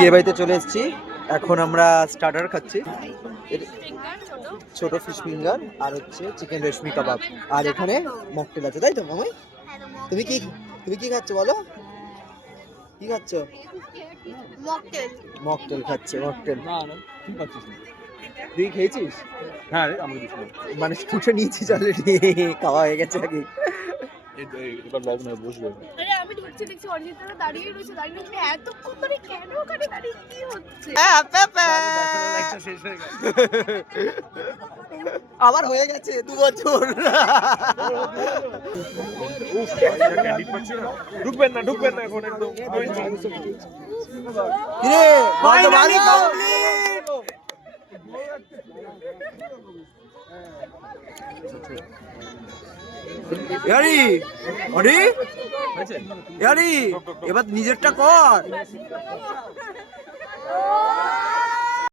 বিয়ে বাড়িতে চলে এসেছি, এখন আমরা স্টার্টার খাচ্ছি। ছোট ফিশ ফিঙ্গার আর হচ্ছে চিকেন রেশমি কাবাব, আর এখানে মকটেল আছে, তাই তো মামাই? তুমি কি খাচ্ছ বলো? কি খাচ্ছ? মকটেল খাচ্ছে, মকটেল। তুই খেয়েছিস? হ্যাঁ রে, আমরা কিছু মানে শুটে নিয়েছিস অলরেডি, খাওয়া হয়ে গেছে আগে। এবার ব্লগ নয়, বসবে। আরে আমি ঢুকছি দেখছি অরিজিৎরা দাঁড়িয়ে রয়েছে, দাঁড়িয়ে রয়েছে এতক্ষণ ধরে, কেন ওখানে দাঁড়িয়ে কি হচ্ছে? আবার হয়ে গেছে 2 বছর। ঢুকবেন না এখন একদম। কিরে বাড়ি কমপ্লিট। এবার নিজেরটা কর।